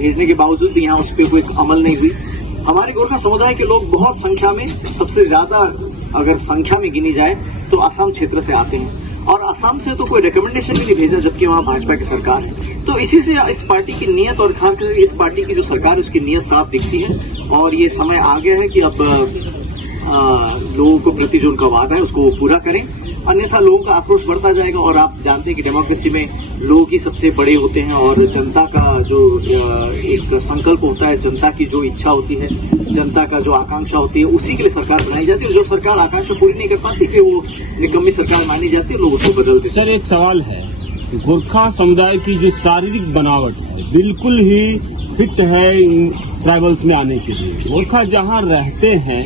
भेजने के बावजूद भी यहाँ उस पर कोई अमल नहीं हुई। हमारे गोरखा समुदाय के लोग बहुत संख्या में, सबसे ज्यादा अगर संख्या में गिनी जाए तो असम क्षेत्र से आते हैं, और असम से तो कोई रिकमेंडेशन भी नहीं भेजा, जबकि वहाँ भाजपा की सरकार है। तो इसी से इस पार्टी की नीयत और खासकर इस पार्टी की जो सरकार है उसकी नीयत साफ दिखती है। और ये समय आ गया है कि अब लोगों को प्रति जो उनका वादा है उसको वो पूरा करें, अन्यथा लोगों का आक्रोश बढ़ता जाएगा। और आप जानते हैं कि डेमोक्रेसी में लोग ही सबसे बड़े होते हैं, और जनता का जो एक संकल्प होता है, जनता की जो इच्छा होती है, जनता का जो आकांक्षा होती है, उसी के लिए सरकार बनाई जाती है। जो सरकार आकांक्षा पूरी नहीं कर पाती फिर वो निकम्मी सरकार मानी जाती है, लोग उसको बदलते हैं। सर, एक सवाल है, गोरखा समुदाय की जो शारीरिक बनावट है बिल्कुल ही फिट है इन ट्राइबल्स में आने के लिए। गोरखा जहाँ रहते हैं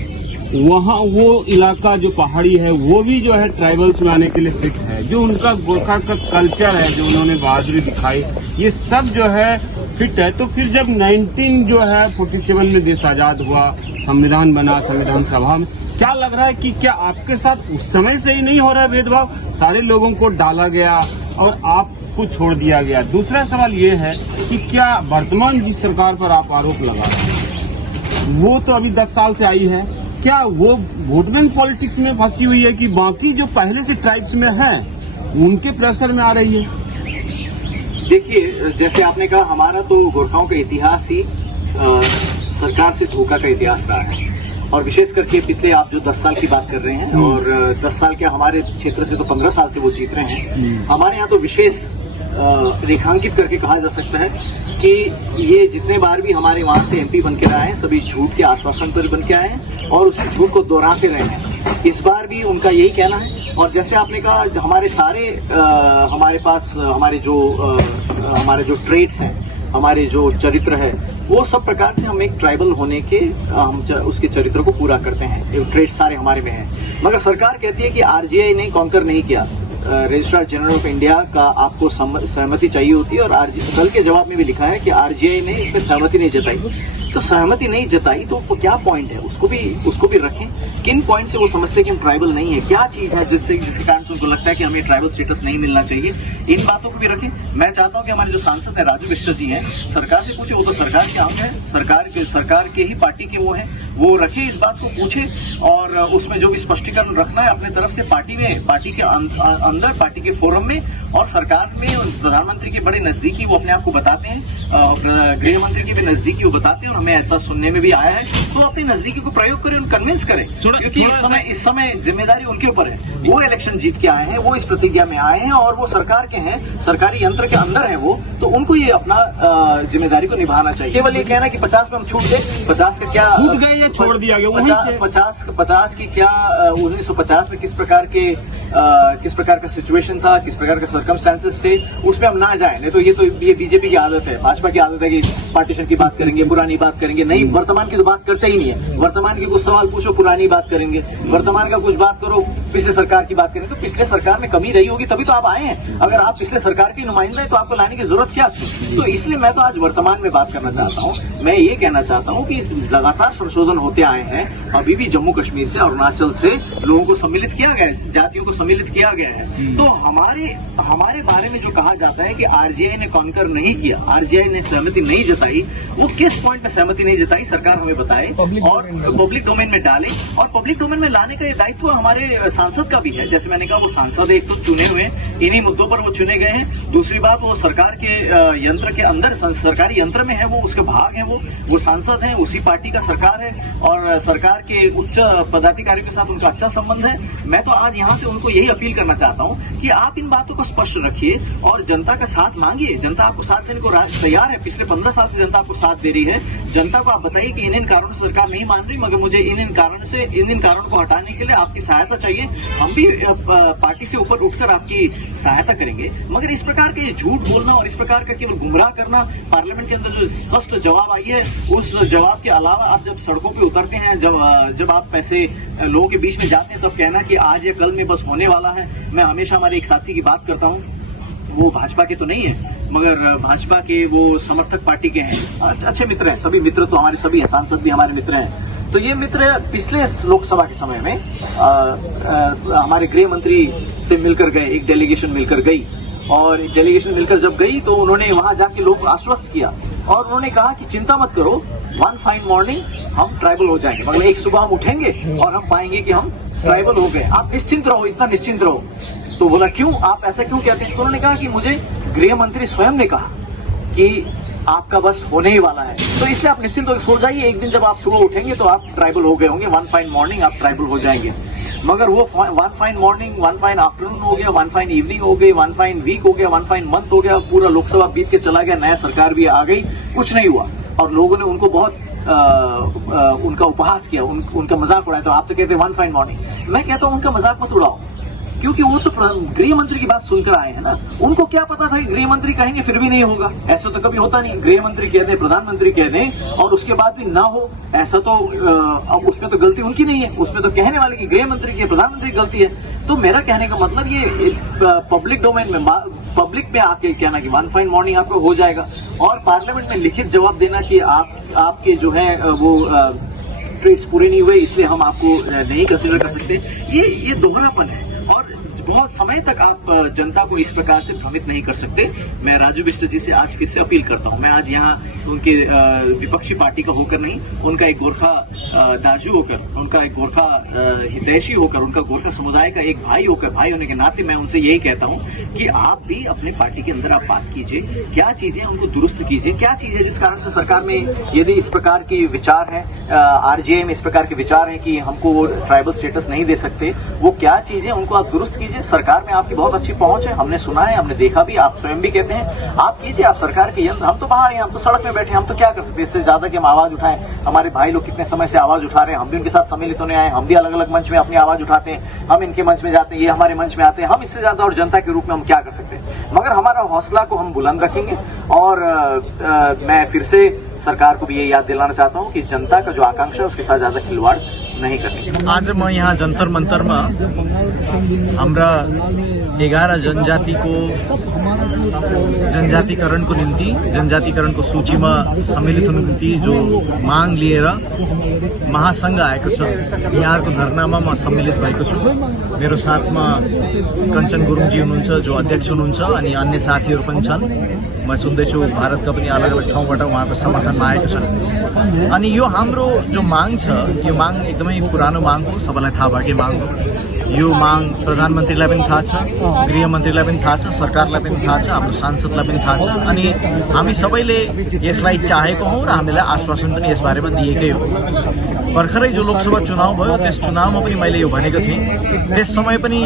वहाँ वो इलाका जो पहाड़ी है वो भी जो है ट्राइबल्स में आने के लिए फिट है। जो उनका गोरखा का कल्चर है, जो उन्होंने बहादुरी दिखाई, ये सब जो है फिट है। तो फिर जब 1947 में देश आजाद हुआ, संविधान बना, संविधान सभा में क्या लग रहा है कि क्या आपके साथ उस समय से ही नहीं हो रहा है भेदभाव? सारे लोगों को डाला गया और आपको छोड़ दिया गया। दूसरा सवाल ये है कि क्या वर्तमान जिस सरकार पर आप आरोप लगा रहे हैं वो तो अभी 10 साल से आई है, क्या वो वोट बैंक पॉलिटिक्स में फंसी हुई है कि बाकी जो पहले से ट्राइब्स में हैं उनके प्रेशर में आ रही है? देखिए, जैसे आपने कहा, हमारा तो गोरखाओं का इतिहास ही सरकार से धोखा का इतिहास रहा है। और विशेष करके पिछले आप जो 10 साल की बात कर रहे हैं, और 10 साल के हमारे क्षेत्र से तो 15 साल से वो जीत रहे हैं। हमारे यहाँ तो विशेष रेखांकित करके कहा जा सकता है कि ये जितने बार भी हमारे वहां से एमपी बन के आए हैं, सभी झूठ के आश्वासन पर बन के आए हैं और उसी झूठ को दोहराते रहे हैं। इस बार भी उनका यही कहना है। और जैसे आपने कहा, हमारे सारे हमारे पास हमारे जो ट्रेड्स हैं, हमारे जो चरित्र है, वो सब प्रकार से हम एक ट्राइबल होने के हम उसके चरित्र को पूरा करते हैं। ट्रेड सारे हमारे में हैं। मगर सरकार कहती है कि आरजीआई ने कॉन्कर नहीं किया, रजिस्ट्रार जनरल ऑफ इंडिया का आपको सहमति चाहिए होती है। और कल के जवाब में भी लिखा है कि आरजीआई ने इस पर सहमति नहीं जताई। तो सहमति नहीं जताई तो क्या पॉइंट है, उसको भी रखें। किन पॉइंट से वो समझते हैं कि हम ट्राइबल नहीं है, क्या चीज है जिसके कारण से उनको लगता है कि हमें ट्राइबल स्टेटस नहीं मिलना चाहिए, इन बातों को भी रखें। मैं चाहता हूं कि हमारे जो सांसद है राजू बिष्ट जी हैं, सरकार से पूछे, वो तो सरकार के अंग है, सरकार के ही पार्टी के वो हैं, वो रखे, इस बात को पूछे और उसमें जो भी स्पष्टीकरण रखना है अपने तरफ से पार्टी के अंदर, पार्टी के फोरम में और सरकार में, प्रधानमंत्री के बड़े नजदीकी वो अपने आप को बताते हैं, गृह मंत्री के भी नजदीकी वो बताते हैं, और हमें ऐसा सुनने में भी आया है। तो अपनी नजदीकी को प्रयोग करें, उनको कन्विंस करें, क्योंकि इस समय जिम्मेदारी उनके ऊपर है। वो इलेक्शन जीत के आए हैं, वो इस प्रतिज्ञा में आए हैं और वो सरकार के हैं, सरकारी यंत्र के अंदर है वो, तो उनको ये अपना जिम्मेदारी को निभाना चाहिए। केवल ये कहना कि 50 में हम छूट गए, 50 का क्या छूट गए या छोड़ दिया गया, 50 की क्या 1950 में किस प्रकार का सिचुएशन था, किस प्रकार का सर्कमस्टेंसेस थे, उसमें हम ना जाए। नहीं तो ये बीजेपी की आदत है, भाजपा की आदत है कि पार्टीशन की बात करेंगे, पुरानी बात करेंगे। नहीं, वर्तमान की तो बात करते ही नहीं है। वर्तमान की कुछ सवाल पूछो, पुरानी बात करेंगे। वर्तमान का कुछ बात करो, पिछले सरकार की बात करेंगे। तो पिछले सरकार में कमी रही होगी तभी तो आप आए हैं। अगर आप पिछले सरकार के नुमाइंदा है तो आपको लाने की जरूरत क्या थी? तो इसलिए मैं तो आज वर्तमान में बात करना चाहता हूँ। मैं ये कहना चाहता हूँ कि लगातार संशोधन होते आए हैं। अभी भी जम्मू कश्मीर से, अरुणाचल से लोगों को सम्मिलित किया गया है, जातियों को सम्मिलित किया गया है। तो हमारे बारे में जो कहा जाता है कि आरजीआई ने कॉन्कर नहीं किया, आरजीआई ने सहमति नहीं जताई, वो किस पॉइंट में सहमति नहीं जताई सरकार हमें बताए और पब्लिक डोमेन में डाले। और पब्लिक डोमेन में लाने का ये दायित्व हमारे सांसद का भी है। जैसे मैंने कहा, वो सांसद एक तो चुने हुए, इन्हीं मुद्दों पर वो चुने गए हैं। दूसरी बात, वो सरकार के यंत्र के अंदर, सरकारी यंत्र में है, वो उसके भाग है, वो सांसद है, उसी पार्टी का सरकार है और सरकार के उच्च पदाधिकारियों के साथ उनका अच्छा संबंध है। मैं तो आज यहाँ से उनको यही अपील करना चाहता हूँ कि आप इन बातों को स्पष्ट रखिए और जनता का साथ मांगिए। जनता आपको साथ देने को तैयार है। पिछले 15 साल से जनता आपको साथ दे रही है। जनता को आप बताइए कि इन कारणों से सरकार नहीं मान रही, मगर मुझे इन कारणों को हटाने के लिए आपकी सहायता चाहिए। हम भी पार्टी से ऊपर उठकर आपकी सहायता करेंगे। मगर इस प्रकार के झूठ बोलना और इस प्रकार का केवल गुमराह करना, पार्लियामेंट के अंदर जो स्पष्ट जवाब आई है, उस जवाब के अलावा आप जब सड़कों पे उतरते हैं, जब आप पैसे लोगों के बीच में जाते हैं, तब कहना कि आज या कल में बस होने वाला है। मैं हमेशा हमारे एक साथी की बात करता हूँ, वो भाजपा के तो नहीं है, मगर भाजपा के वो समर्थक पार्टी के हैं, अच्छे मित्र हैं, सभी मित्र तो हमारे सभी हैं, सांसद भी हमारे मित्र हैं। तो ये मित्र पिछले लोकसभा के समय में हमारे गृह मंत्री से मिलकर गए, एक डेलीगेशन मिलकर गई और डेलीगेशन मिलकर जब गई तो उन्होंने वहां जाके लोग को आश्वस्त किया और उन्होंने कहा कि चिंता मत करो, वन फाइन मॉर्निंग हम ट्राइबल हो जाएंगे। मतलब एक सुबह हम उठेंगे और हम पाएंगे कि हम ट्राइबल हो गए, आप निश्चिंत रहो, इतना निश्चिंत रहो। तो बोला क्यों, आप ऐसा क्यों कहते हैं? तो उन्होंने कहा कि मुझे गृह मंत्री स्वयं ने कहा कि आपका बस होने ही वाला है, तो इसलिए आप निश्चिंत होकर सो जाइए, एक दिन जब आप सुबह उठेंगे तो आप ट्राइबल हो गए होंगे, वन फाइन मॉर्निंग आप ट्राइबल हो जाएंगे। मगर वो one fine morning, one fine afternoon हो गया, वन फाइन इवनिंग हो गई, वन फाइन वीक हो गया, वन फाइन मंथ हो गया, पूरा लोकसभा बीत के चला गया, नया सरकार भी आ गई, कुछ नहीं हुआ और लोगों ने उनको बहुत उनका उपहास किया, उनका मजाक उड़ाया। तो आप तो कहते हैं वन फाइन मॉर्निंग, मैं कहता हूं उनका मजाक मत उड़ाओ, क्योंकि वो तो गृह मंत्री की बात सुनकर आए हैं ना, उनको क्या पता था कि गृह मंत्री कहेंगे फिर भी नहीं होगा, ऐसा तो कभी होता नहीं। गृह मंत्री कह दें, प्रधानमंत्री कह दें और उसके बाद भी ना हो, ऐसा तो अब उसमें तो गलती उनकी नहीं है, उसमें तो कहने वाले की गृह मंत्री की, प्रधानमंत्री की गलती है। तो मेरा कहने का मतलब ये पब्लिक डोमेन में, पब्लिक में आके कहना कि वन फाइन मॉर्निंग आपको हो जाएगा और पार्लियामेंट में लिखित जवाब देना कि आपके जो है वो ट्रेड्स पूरे नहीं हुए इसलिए हम आपको नहीं कंसिडर कर सकते, ये दोहरापन है और बहुत समय तक आप जनता को इस प्रकार से भ्रमित नहीं कर सकते। मैं राजू बिष्ट जी से आज फिर से अपील करता हूं, मैं आज यहाँ उनके विपक्षी पार्टी का होकर नहीं, उनका एक गोरखा दाजू होकर, उनका एक गोरखा हितैषी होकर, उनका गोरखा समुदाय का एक भाई होकर, भाई होने के नाते मैं उनसे यही कहता हूं कि आप भी अपने पार्टी के अंदर आप बात कीजिए, क्या चीजें उनको दुरुस्त कीजिए, क्या चीजें जिस कारण से सरकार में यदि इस प्रकार की विचार है, आरजेए में इस प्रकार के विचार है कि हमको वो ट्राइबल स्टेटस नहीं दे सकते, वो क्या चीजें उनको आप दुरुस्त कीजिए। सरकार में आपकी बहुत अच्छी पहुंच है, हमने सुना है, हमने देखा भी, आप स्वयं भी कहते हैं, आप कीजिए, आप सरकार के यंत्र, हम तो बाहर हैं, हम तो सड़क में बैठे, हम तो क्या कर सकते हैं इससे ज्यादा कि हम आवाज उठाएं। हमारे भाई लोग कितने समय से आवाज उठा रहे हैं, हम भी उनके साथ सम्मिलित होने आए, हम भी अलग अलग मंच में अपनी आवाज उठाते हैं, हम इनके मंच में जाते हैं, ये हमारे मंच में आते हैं, हम इससे ज्यादा और जनता के रूप में हम क्या कर सकते हैं। मगर हमारा हौसला को हम बुलंद रखेंगे और मैं फिर से सरकार को भी ये याद दिलाना चाहता हूँ कि जनता का जो आकांक्षा है उसके साथ ज्यादा खिलवाड़ नहीं करनी। आज म यहाँ जन्तर मन्तरमा हाम्रा 11 जनजातिको जनजातिकरणको निम्ति, जनजातिकरणको सूचीमा सम्मिलित हुनुको निम्ति जो माग लिएर महासंघ आएको छ, यहाँको धरनामा म सम्मिलित भएको छु। मेरो साथमा कञ्चन गुरुङजी हुनुहुन्छ जो अध्यक्ष हुनुहुन्छ अनि अन्य साथीहरू पनि छन्। म सुन्दैछु भारतका पनि अलग अलग ठाउँबाट उहाँको समर्थनमा आएको छन्। अनि यो हाम्रो जो माग छ, यो माग एकदमै पुरानो माग हो, सबैलाई थाहा भएकै माग हो। यो माग प्रधानमन्त्रीलाई पनि थाहा छ, गृह मन्त्रीलाई पनि थाहा छ, सरकारलाई पनि थाहा छ, हाम्रो सांसदलाई पनि थाहा छ अनि हामी सबैले यसलाई चाहेको हौं र हामीलाई आश्वासन पनि यसबारेमा दिएकै हो। भर्खरै जो लोकसभा चुनाव भयो त्यस चुनावमा पनि मैले यो भनेको थिएँ। त्यस समय पनि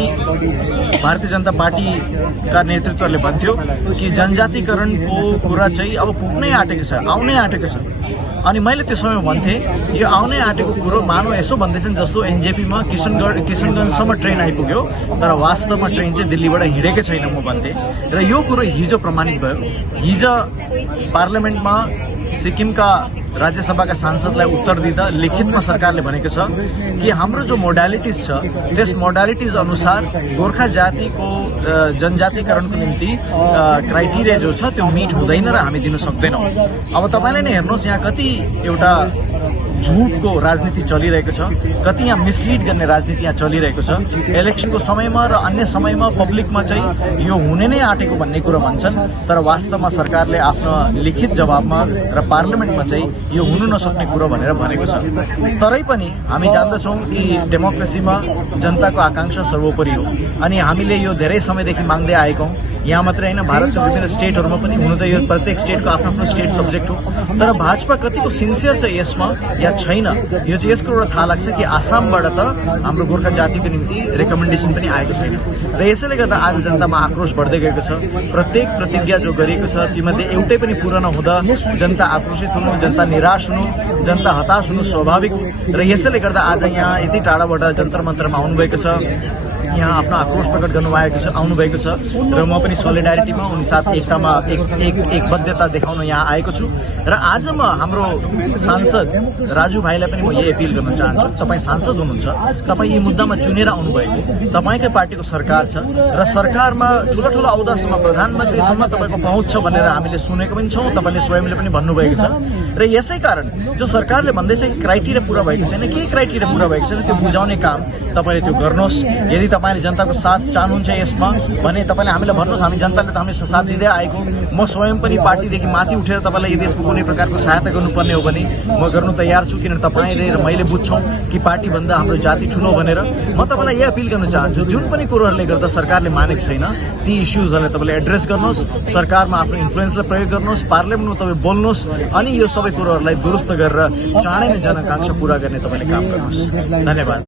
भारतीय जनता पार्टीका नेतृत्वले भन्थ्यो कि जनजातिकरणको कुरा चाहिँ अब पुग्नै आँटेको छ, आउनै आँटेको छ। अनि मैले त्यो समय भन्थे यो आउनै आँटेको कुरो मानव यसो भन्दैछन् जस्तो एनजेपीमा किशनगञ्जसम्म ट्रेन आइपुग्यो तर वास्तवमा ट्रेन चाहिँ दिल्लीबाट हिँडेकै छैन म भन्थे। र यो कुरो हिजो प्रमाणित भयो। हिजो पार्लियामेन्टमा सिक्किमका राज्यसभाका सांसदलाई उत्तर दिँदा लिखितमा सरकारले भनेको छ कि हाम्रो जो मोडालिटिज छ त्यस मोडालिटिज अनुसार गोर्खा जातिको जनजातिकरणको निम्ति क्राइटेरिया जो छ त्यो मिट हुँदैन र हामी दिन सक्दैनौँ। अब तपाईले नै हेर्नुहोस् यहाँ कति एउटा झुटको राजनीति चलिरहेको छ, कति यहाँ मिसलिड गर्ने राजनीति यहाँ चलिरहेको छ। इलेक्सनको समयमा र अन्य समयमा पब्लिकमा चाहिँ यो हुने नै आँटेको भन्ने कुरा भन्छन् तर वास्तवमा सरकारले आफ्नो लिखित जवाबमा र पार्लियामेन्टमा चाहिँ यो हुनु नसक्ने कुरो भनेर भनेको छ। तरै पनि हामी जान्दछौँ कि डेमोक्रेसीमा जनताको आकांक्षा सर्वोपरि हो अनि हामीले यो धेरै समयदेखि माग्दै आएका हौँ। यहाँ मात्रै होइन, भारतका विभिन्न स्टेटहरूमा पनि, हुनु त यो प्रत्येक स्टेटको आफ्नो आफ्नो स्टेट सब्जेक्ट हो तर भाजपा कतिको सिन्सियर छ यसमा या छैन यो चाहिँ यसको एउटा थाहा लाग्छ कि आसामबाट त हाम्रो गोर्खा जातिको निम्ति रेकमेन्डेसन पनि आएको छैन र यसैले गर्दा आज जनतामा आक्रोश बढ्दै गएको छ। प्रत्येक प्रतिज्ञा जो गरिएको छ तीमध्ये एउटै पनि पूरा नहुँदा जनता आक्रोशित हुनु, जनता निराश हुनु, जनता हताश हुनु स्वाभाविक हो र यसैले गर्दा आज यहाँ यति टाढाबाट जन्तर मन्तरमा आउनुभएको छ, यहाँ आफ्नो आक्रोश प्रकट आउनुभएको छ र म पनि सोलिडारिटीमा उनी साथ एकतामा एकबद्धता देखाउन यहाँ आएको छु। र आज म हाम्रो सांसद राजु भाइलाई पनि म यही अपिल गर्न चाहन्छु, तपाईँ सांसद हुनुहुन्छ, तपाईँ यी मुद्दामा चुनेर आउनुभएको, तपाईँकै पार्टीको सरकार छ र सरकारमा ठुला ठुला औदासम्म प्रधानमन्त्रीसम्म तपाईँको पहुँच छ भनेर हामीले सुनेको पनि छौँ, तपाईँले स्वयंले पनि भन्नुभएको छ र यसै कारण जो सरकारले भन्दैछ कि क्राइटेरिया पूरा भएको छैन, के क्राइटेरिया पूरा भएको छैन त्यो बुझाउने काम तपाईँले त्यो गर्नुहोस्। यदि तपाईँले जनताको साथ चाहनुहुन्छ यसमा भने तपाईँले हामीलाई भन्नुहोस्, हामी जनताले त हामीलाई साथ दिँदै आएको, म स्वयं पनि पार्टीदेखि माथि उठेर तपाईँलाई यदि यसमा कुनै प्रकारको सहायता गर्नुपर्ने हो भने म गर्नु तयार छु, किनभने तपाईँले र मैले बुझ्छौँ कि पार्टीभन्दा हाम्रो जाति ठुलो भनेर। म तपाईँलाई यही अपिल गर्न चाहन्छु, जुन पनि कुरोहरूले गर्दा सरकारले मानेको छैन ती इस्युजहरूलाई तपाईँले एड्रेस गर्नुहोस्, सरकारमा आफ्नो इन्फ्लुएन्सलाई प्रयोग गर्नुहोस्, पार्लियामेन्टमा तपाईँ बोल्नुहोस् अनि यो सबै कुरोहरूलाई दुरुस्त गरेर चाँडै नै जनआकांक्षा पूरा गर्ने तपाईँले काम गर्नुहोस्। धन्यवाद।